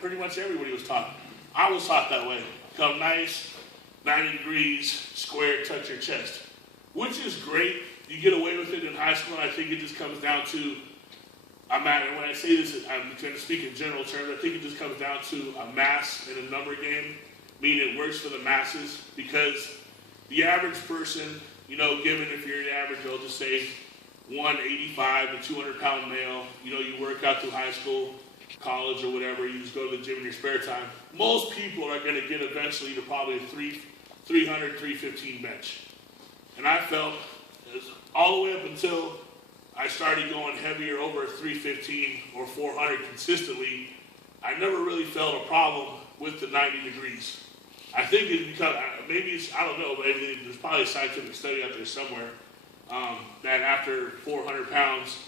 pretty much everybody was taught. I was taught that way. Come nice, 90 degrees, square, touch your chest. Which is great. You get away with it in high school, and I think it just comes down to, when I say this, I'm trying to speak in general terms, I think it just comes down to a mass and a number game, meaning it works for the masses, because the average person, given if you're an average, they'll just say 185 to 200 pound male, you work out through high school, college or whatever, you just go to the gym in your spare time. Most people are going to get eventually to probably a 300, 315 bench. And I felt, all the way up until I started going heavier over 315 or 400 consistently, I never really felt a problem with the 90 degrees. I think it's because, I don't know, but there's probably a scientific study out there somewhere that after 400 pounds,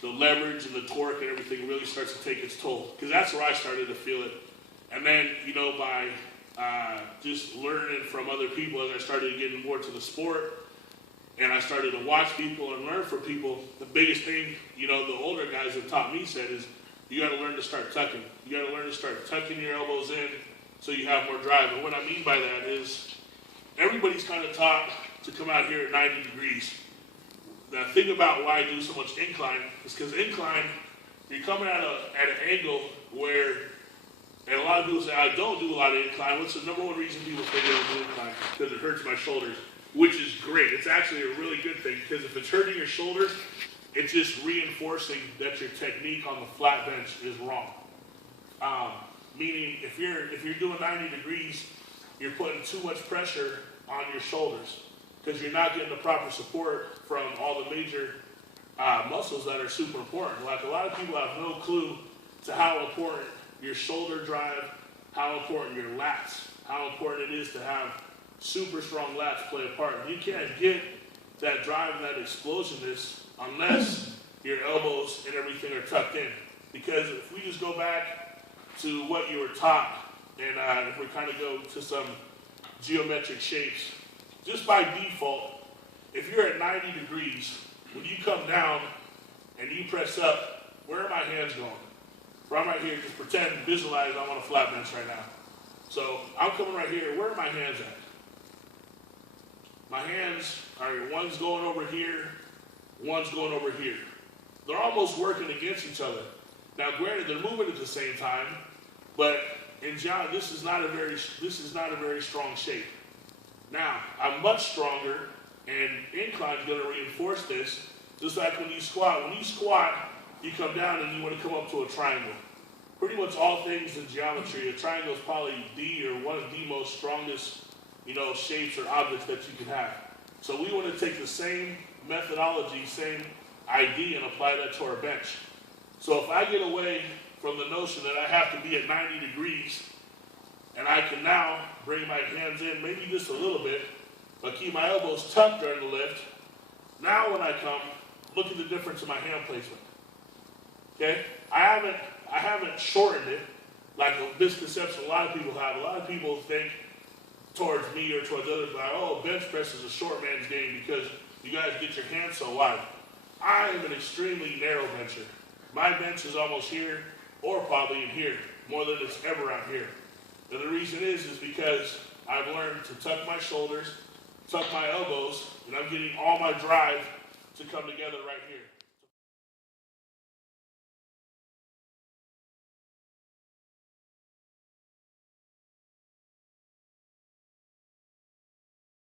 the leverage and the torque and everything really starts to take its toll. Because that's where I started to feel it. And then, by just learning from other people as I started getting more to the sport, and I started to watch people and learn from people, the biggest thing, the older guys have taught me said is, you got to learn to start tucking. You got to learn to start tucking your elbows in so you have more drive. And what I mean by that is, everybody's kind of taught to come out here at 90 degrees. The thing about why I do so much incline is because incline, you're coming at an angle where, and a lot of people say, I don't do a lot of incline. What's the number one reason people say they don't do incline? Because it hurts my shoulders. Which is great. It's actually a really good thing, because if it's hurting your shoulders, it's just reinforcing that your technique on the flat bench is wrong. Meaning, if you're doing 90 degrees, you're putting too much pressure on your shoulders, because you're not getting the proper support from all the major muscles that are super important. Like, a lot of people have no clue to how important your shoulder drive, how important your lats, how important it is to have super strong lats play a part. You can't get that drive and that explosiveness unless your elbows and everything are tucked in. Because if we just go back to what you were taught, and if we kind of go to some geometric shapes, just by default, if you're at 90 degrees, when you come down and you press up, where are my hands going? Right, I'm right here, just pretend, visualize I'm on a flat bench right now. So I'm coming right here, where are my hands at? My hands are, one's going over here, one's going over here. They're almost working against each other. Now, granted, they're moving at the same time, but in John, this is not a very strong shape. Now, I'm much stronger, and incline is going to reinforce this. Just like when you squat. When you squat, you come down and you want to come up to a triangle. Pretty much all things in geometry, a triangle is probably one of the most strongest shapes or objects that you can have. So we want to take the same methodology, same idea, and apply that to our bench. So if I get away from the notion that I have to be at 90 degrees, and I can now bring my hands in maybe just a little bit, but keep my elbows tucked during the lift, now when I come, look at the difference in my hand placement. Okay? I haven't shortened it like a misconception a lot of people have. A lot of people think towards me or towards others, like, oh, bench press is a short man's game because you guys get your hands so wide. I am an extremely narrow bencher. My bench is almost here, or probably in here, more than it's ever out here. And the reason is because I've learned to tuck my shoulders, tuck my elbows, and I'm getting all my drive to come together right here.